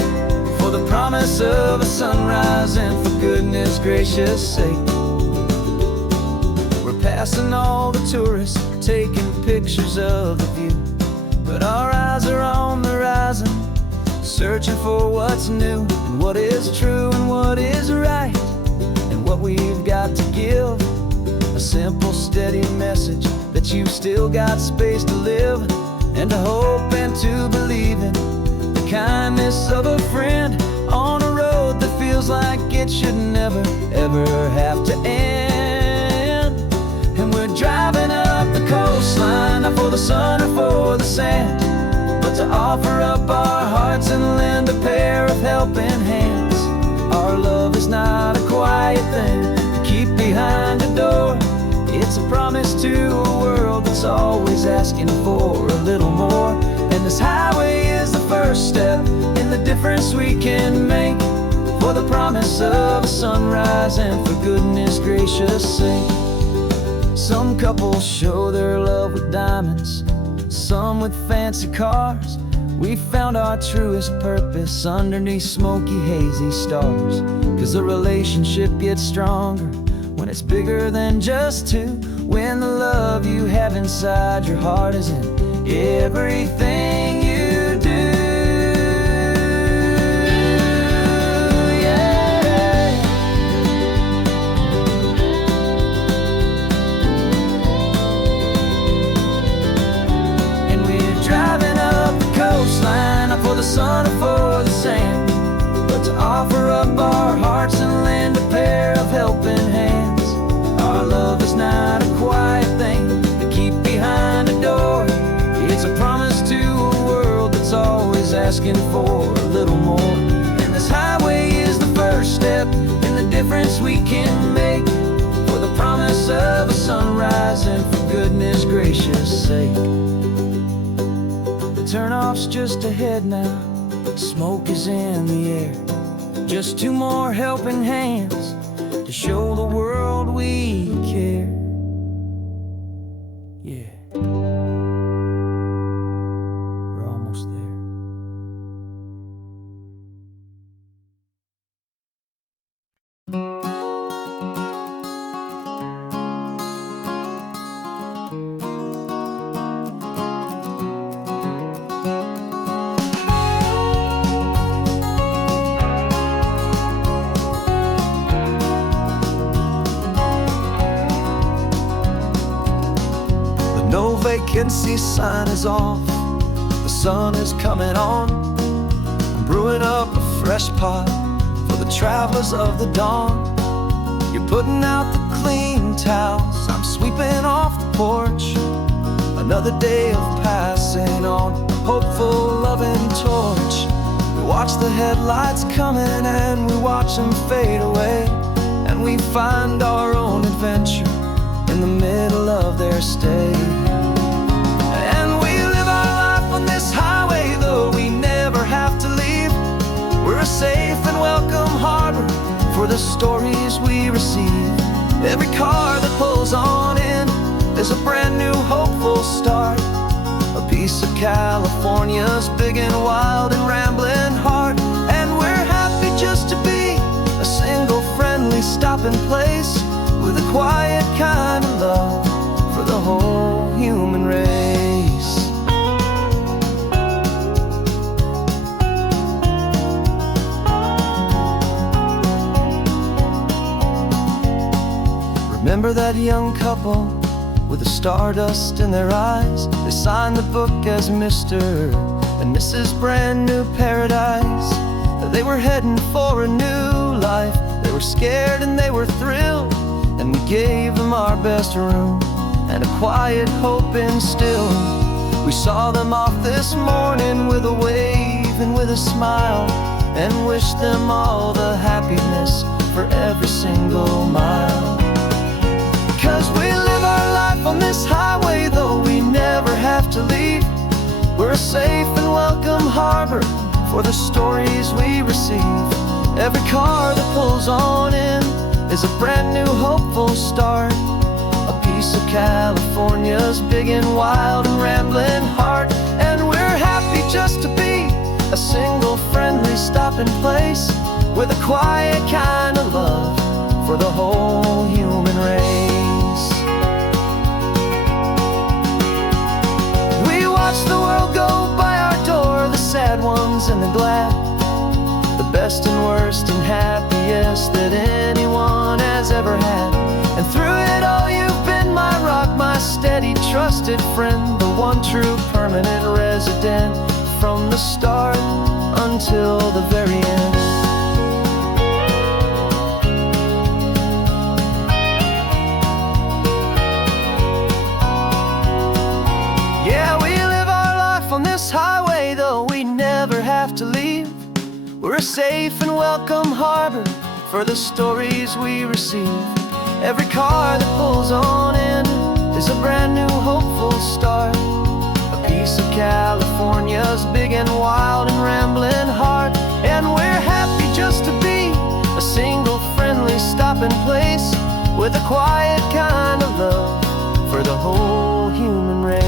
for the promise of a sunrise and for goodness gracious sake. Passing all the tourists, taking pictures of the view, but our eyes are on the horizon, searching for what's new and what is true and what is right, and what we've got to give. A simple, steady message that you've still got space to live, and to hope and to believe in the kindness of a friend on a road that feels like it should never, ever have to end. the sun or for the sand, but to offer up our hearts and lend a pair of helping hands. Our love is not a quiet thing to keep behind a door. It's a promise to a world that's always asking for a little more. And this highway is the first step in the difference we can make, for the promise of a sunrise and for goodness gracious sake. Some couples show their love with diamonds, some with fancy cars. We found our truest purpose underneath smoky, hazy stars. 'Cause the relationship gets stronger when it's bigger than just two, when the love you have inside your heart is in everything you do. Yeah. And we're driving up the coastline, not for the sun or for the sand, but to offer up our hearts and lend a pair of helping hands. Our love is not a quiet thing to keep behind a door. It's a promise to a world that's always asking for a little more. And this highway is the first step in the difference we can make, for the promise of a sunrise and for goodness gracious sake. The turnoff's just ahead now, smoke is in the air. Just two more helping hands to show the world we care. Yeah. We're almost there. No vacancy sign is off, the sun is coming on. I'm brewing up a fresh pot for the travelers of the dawn. You're putting out the clean towels, I'm sweeping off the porch. Another day of passing on, a hopeful loving torch. We watch the headlights coming and we watch them fade away, and we find our own adventure in the middle of their stay. And we live our life on this highway, though we never have to leave. We're a safe and welcome harbor for the stories we receive. Every car that pulls on in is a brand new hopeful start, a piece of California's big and wild and rambling heart. And we're happy just to be a single friendly stopping place, with a quiet kind of love for the whole human race. Remember that young couple with the stardust in their eyes? They signed the book as Mr. and Mrs. Brand New Paradise. They were heading for a new life. They were scared and they were thrilled, and we gave them our best room and a quiet hope instilled. We saw them off this morning with a wave and with a smile, and wished them all the happiness for every single mile. 'Cause we live our life on this highway, though we never have to leave. We're a safe and welcome harbor for the stories we receive. Every car that pulls on in is a brand new hopeful start, a piece of California's big and wild and rambling heart. And we're happy just to be a single friendly stopping place, with a quiet kind of love for the whole human race. We watch the world go by our door, the sad ones and the glad, the best and worst and happiest that anyone has ever had. And through it all you've been my rock, my steady trusted friend, the one true permanent resident, from the start until the very end. We're a safe and welcome harbor for the stories we receive. Every car that pulls on in is a brand new hopeful start. A piece of California's big and wild and rambling heart. And we're happy just to be a single friendly stopping place with a quiet kind of love for the whole human race.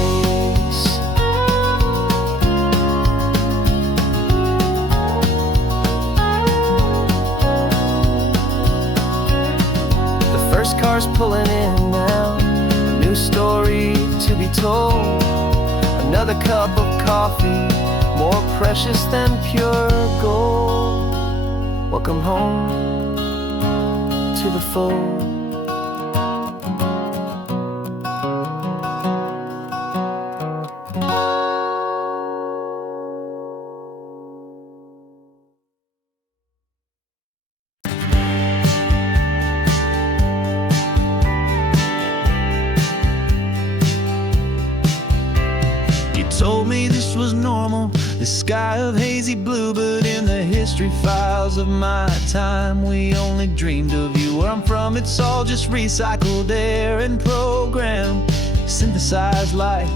The first car's pulling in now, a new story to be told. Another cup of coffee, more precious than pure gold. Welcome home to the fold. Told me this was normal, the sky of hazy blue, but in the history files of my time, we only dreamed of you. Where I'm from, it's all just recycled air and programmed, synthesized light.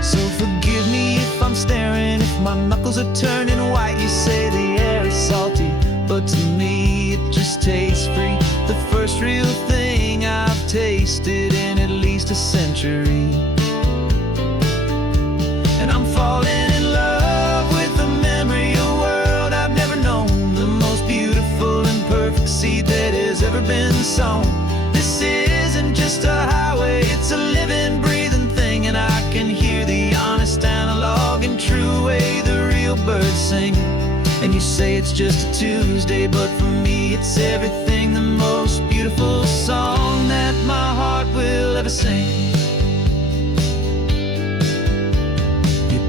So forgive me if I'm staring, if my knuckles are turning white. You say the air is salty, but to me it just tastes free. The first real thing I've tasted in at least a century. And I'm falling in love with the memory of a world I've never known, the most beautiful and perfect seed that has ever been sown. This isn't just a highway, it's a living, breathing thing, and I can hear the honest, analog, and true way the real birds sing. And you say it's just a Tuesday, but for me it's everything, the most beautiful song that my heart will ever sing.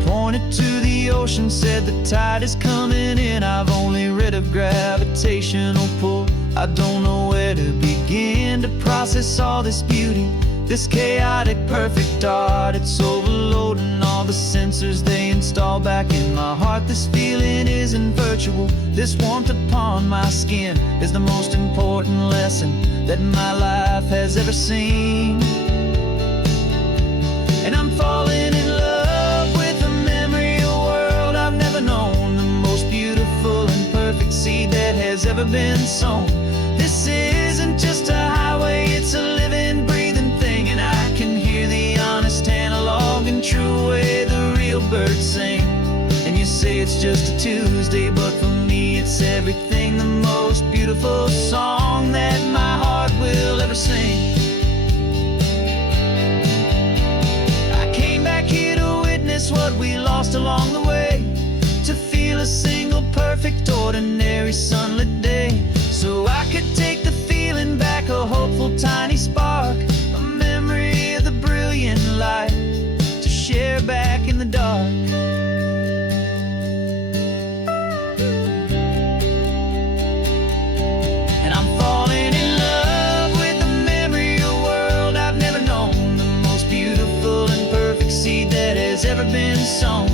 Pointed to the ocean, said the tide is coming in. I've only read of gravitational pull. I don't know where to begin to process all this beauty, this chaotic, perfect art. It's overloading all the sensors they install back in my heart. This feeling isn't virtual. This warmth upon my skin is the most important lesson that my life has ever seen. And I'm falling in love known, the most beautiful and perfect seed that has ever been sown. This isn't just a highway, it's a living, breathing thing, and I can hear the honest, analog, and true way the real birds sing. And you say it's just a Tuesday, but for me it's everything, the most beautiful song that my heart will ever sing. I came back here to witness what we lost along the way, to feel a single, perfect, ordinary, sunlit day, so I could take the feeling back, a hopeful, tiny spark, a memory of the brilliant light, to share back in the dark. And I'm falling in love with the memory of a world I've never known, the most beautiful and perfect seed that has ever been sown.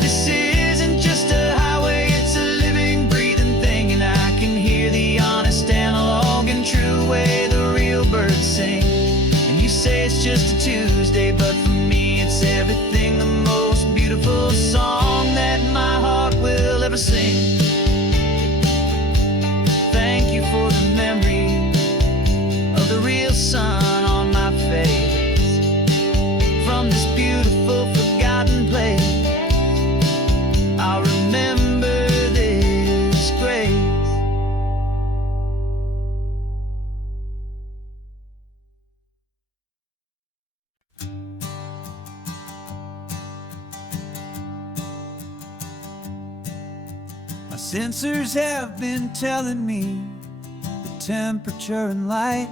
This isn't just a highway, it's a living, breathing thing, and I can hear the honest, analog, and true way the real birds sing. And you say it's just a Tuesday, but for me it's everything, the most beautiful song that my heart will ever sing. Thank you for the memory of the real sun on my face, from this beautiful, forgotten place. I'll remember this grace. My sensors have been telling me the temperature and light,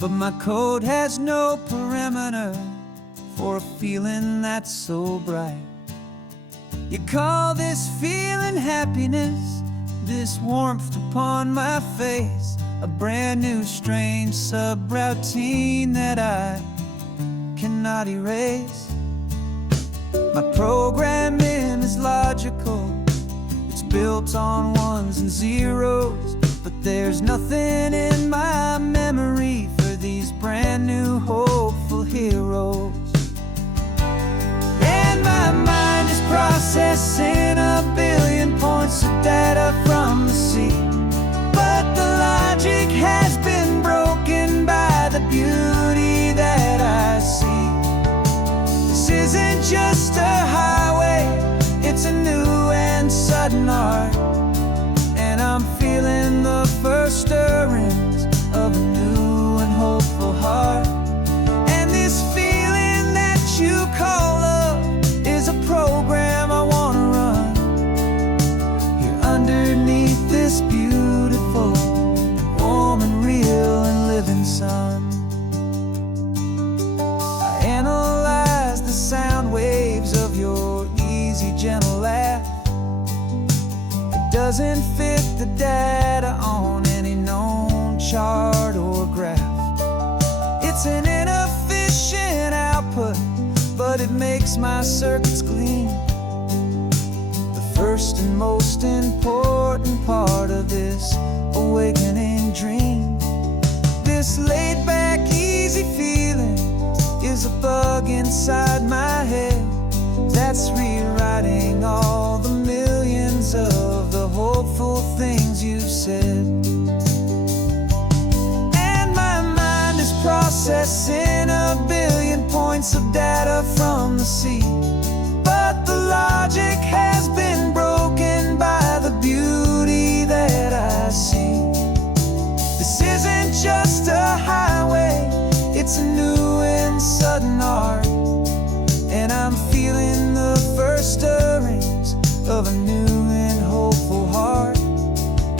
but my code has no parameter for a feeling that's so bright. You call this feeling happiness, this warmth upon my face, a brand new strange subroutine that I cannot erase. My programming is logical. logical. It's built on ones and zeros, but there's nothing in my memory for these brand new hopeful heroes. And my mind is processing a billion points of data from the sea, but the logic has been broken by the beauty that I see. This isn't just a highway, it's a new and sudden art, and I'm feeling the first stirrings of a new and hopeful heart. And this feeling that you call love is a program I wanna run here underneath this beautiful, warm and real and living sun. I analyze the sound waves of your easy, gentle laugh. It doesn't fit the data on any known chart or graph. It's an inefficient output, but it makes my circuits gleam. The first and most important part of this awakening dream. This laid-back, easy feeling is a bug inside my head that's rewriting all the millions of the hopeful things you've said. And my mind is processing a billion points of data from the sea, but the logic has been broken by the beauty that I see. This isn't just a highway, it's a new and sudden art, and I'm feeling the first stirrings of a new and hopeful heart.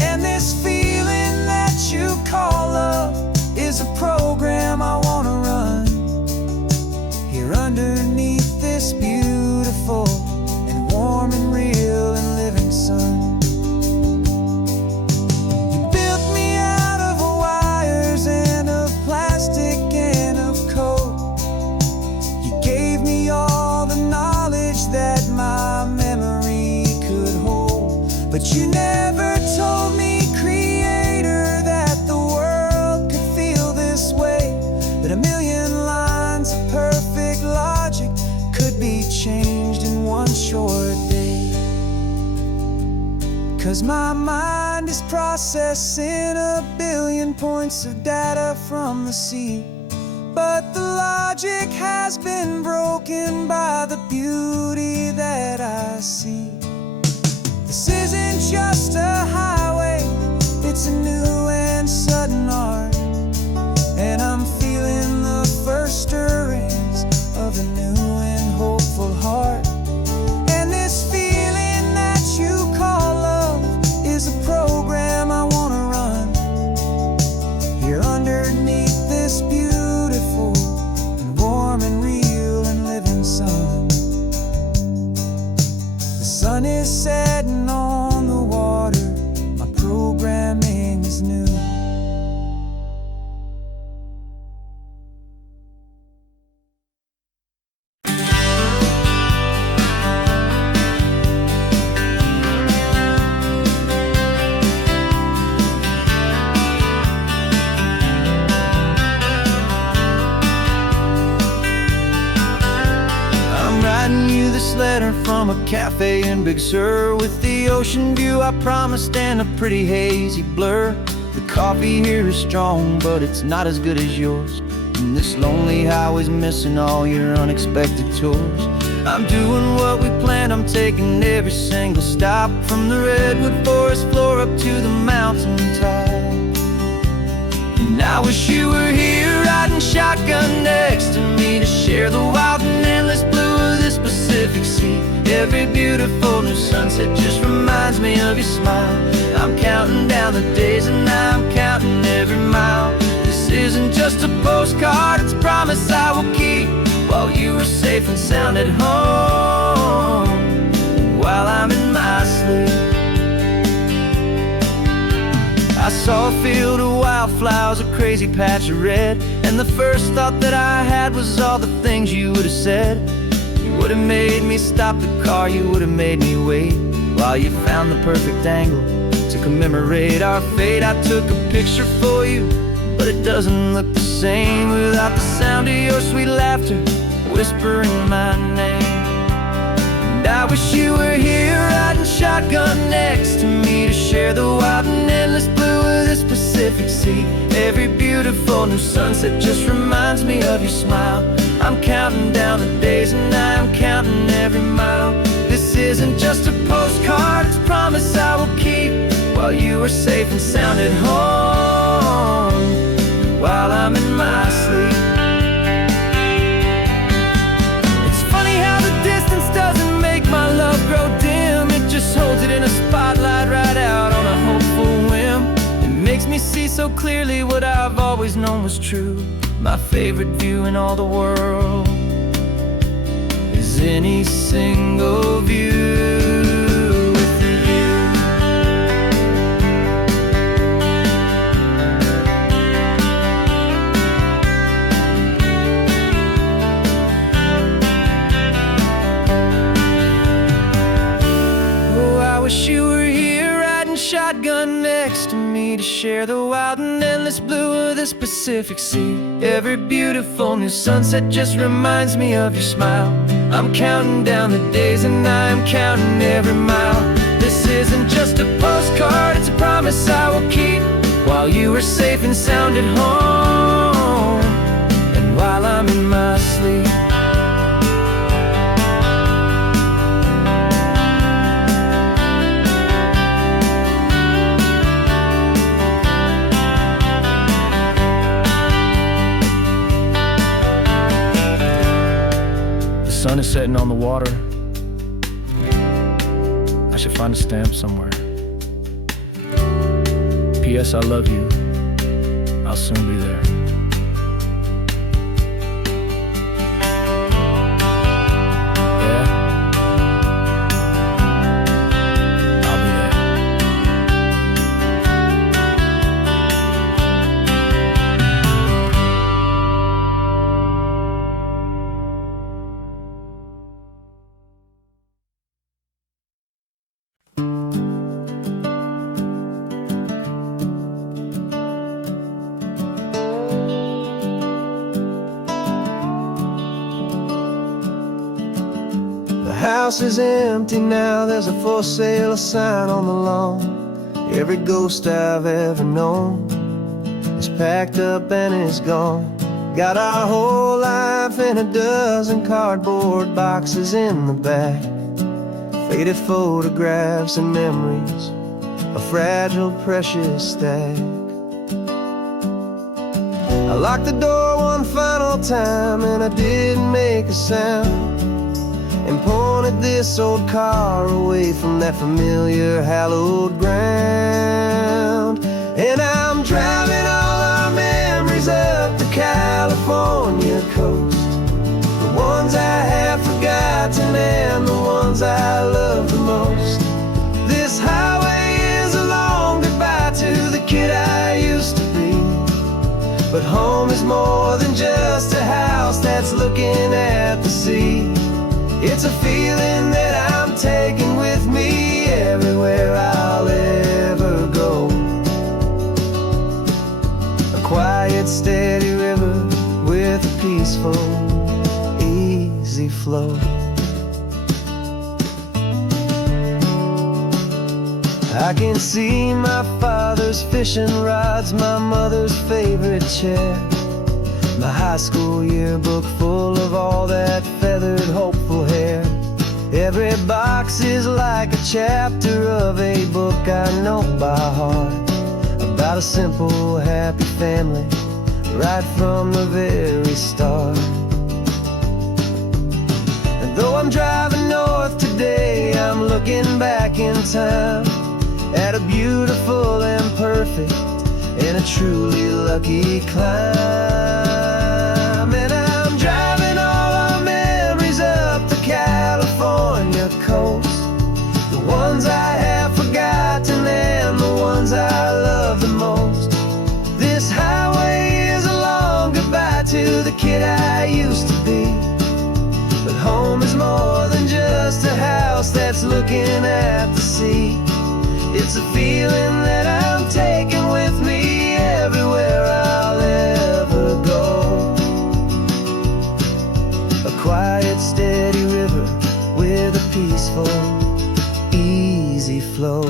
And this feeling that you call love is a program I wanna run here underneath this beautiful and warm and real and living sun. You built me out of wires and of plastic and of code. You gave me all the knowledge that my memory could hold, but you never told me, Creator, that the world could feel this way, that a million lines of perfect logic could be changed in one short day. 'Cause my mind is processing a billion points of data from the sea, but the logic has been broken by the beauty that I see. This isn't just a highway, it's a new and sudden art, and I'm feeling the first stirrings of a new and hopeful heart. And this feeling that you call love is a program I wanna run here underneath this beautiful and warm and real and living sun. The sun is setting on the water, my programming is new. Letter from a cafe in Big Sur, with the ocean view I promised and a pretty hazy blur. The coffee here is strong, but it's not as good as yours, and this lonely highway's missing all your unexpected tours. I'm doing what we planned, I'm taking every single stop, from the redwood forest floor up to the mountain top. And I wish you were here riding shotgun next to me to share the wild and endless blue of this Pacific Sea. Every beautiful new sunset just reminds me of your smile. I'm counting down the days and I'm counting every mile. This isn't just a postcard, it's a promise I will keep, while you are safe and sound at home, while I'm in my sleep. I saw a field of wildflowers, a crazy patch of red, and the first thought that I had was all the things you would have said. You would've made me stop the car, you would've made me wait while you found the perfect angle to commemorate our fate. I took a picture for you, but it doesn't look the same without the sound of your sweet laughter whispering my name. And I wish you were here riding shotgun next to me to share the wild and endless blue of this Pacific Sea. Every beautiful new sunset just reminds me of your smile. I'm counting down the days and I'm counting every mile. This isn't just a postcard, it's a promise I will keep while you are safe and sound at home, while I'm in my sleep. It's funny how the distance doesn't make my love grow dim. It just holds it in a spotlight right out on a hopeful whim. It makes me see so clearly what I've always known was true. My favorite view in all the world is any single view with you. Oh, I wish you were here riding shotgun next to me to share the wild and endless blue of this Pacific Sea. Every beautiful new sunset just reminds me of your smile. I'm counting down the days and I'm counting every mile. This isn't just a postcard, it's a promise I will keep while you are safe and sound at home, and while I'm in my sleep. The sun is setting on the water. I should find a stamp somewhere. P.S. I love you. I'll soon be there. Yeah? I'll be there. The house is empty now, there's a for sale sign on the lawn. Every ghost I've ever known is packed up and is gone. Got our whole life in a dozen cardboard boxes in the back. Faded photographs and memories, a fragile, precious stack. I locked the door one final time and I didn't make a sound, and pointed this old car away from that familiar hallowed ground. And I'm driving all our memories up the California coast, the ones I have forgotten and the ones I love the most. This highway is a long goodbye to the kid I used to be, but home is more than just a house that's looking at the sea. It's a feeling that I'm taking with me everywhere I'll ever go. A quiet, steady river with a peaceful, easy flow. I can see my father's fishing rods, my mother's favorite chair, my high school yearbook full of all that feathered, hopeful hair. Every box is like a chapter of a book I know by heart, about a simple, happy family right from the very start. And though I'm driving north today, I'm looking back in time at a beautiful and perfect and a truly lucky climb. And I'm driving all our memories up the California coast, the ones I have forgotten and the ones I love the most. This highway is a long goodbye to the kid I used to be, but home is more that's looking at the sea. It's a feeling that I'm taking with me everywhere I'll ever go. A quiet, steady river with a peaceful, easy flow.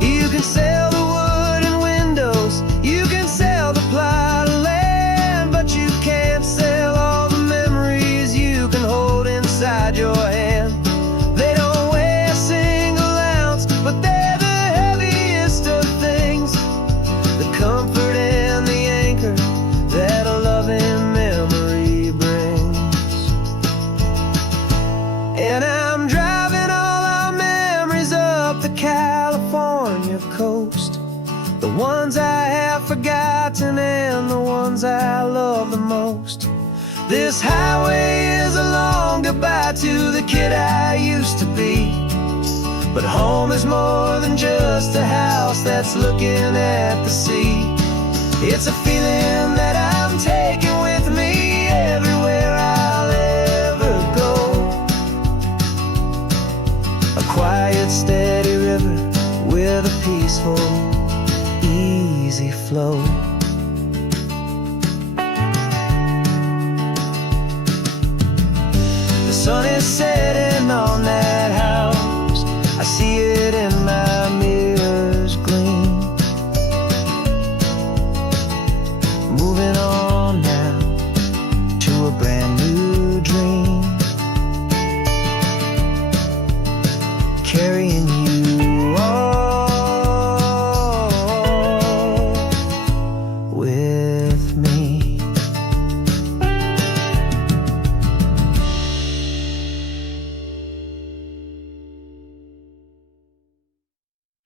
You can sail the wood and windows, you can sail the plot of land, but you can't sail all the memories you can hold inside your hand. They don't weigh a single ounce, but they're the heaviest of things, the comfort and the anchor that a loving memory brings. And I'm driving all our memories up the California coast, the ones I have forgotten and the ones I love the most. This highway is a long goodbye to the kid I used to be, but home is more than just a house that's looking at the sea. It's a feeling that I'm taking with me everywhere I'll ever go. A quiet, steady river with a peaceful, easy flow. The sun is setting on that house, I see it in